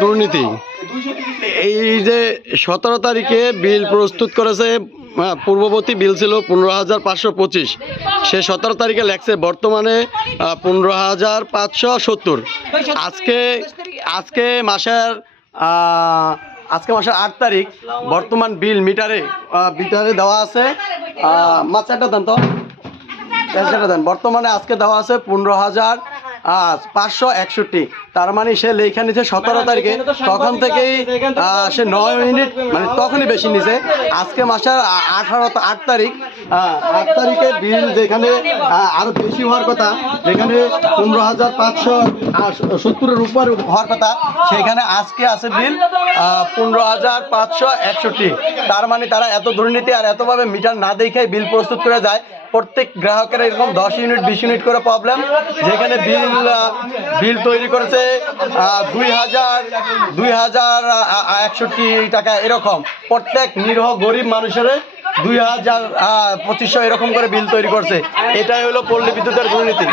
দুর্নীতি এই যে 17 তারিখে বিল প্রস্তুত করেছে, পূর্ববর্তী বিল ছিল 15,525, সে 17 তারিখে লেখছে বর্তমানে 15,570। আজকে মাসের 8 তারিখ বর্তমান বিল মিটারে দেওয়া আছে। মাছটা দেন তো, বর্তমানে আজকে দেওয়া আছে 15,561। তার মানে সে লেখা নিছে 17 তারিখে, তখন থেকেই সে 9 মিনিট মানে তখনই বেশি নিছে। আজকে মাসের 8 তারিখ, 8 তারিখে বিল যেখানে আরো বেশি হওয়ার কথা, যেখানে 15,570-এর উপর হওয়ার কথা, সেখানে আজকে আছে বিল 15,561। তার মানে তারা এত দুর্নীতি আর এতভাবে মিটার না দেখে বিল প্রস্তুত করে যায়। প্রত্যেক গ্রাহকের এরকম 10 ইউনিট 20 ইউনিট করে প্রবলেম, যেখানে বিল তৈরি করেছে 2,061 টাকা এরকম। প্রত্যেক নিরীহ গরিব মানুষের 2,000-2,500 এরকম করে বিল তৈরি করছে। এটাই হলো পল্লী বিদ্যুতের দুর্নীতি।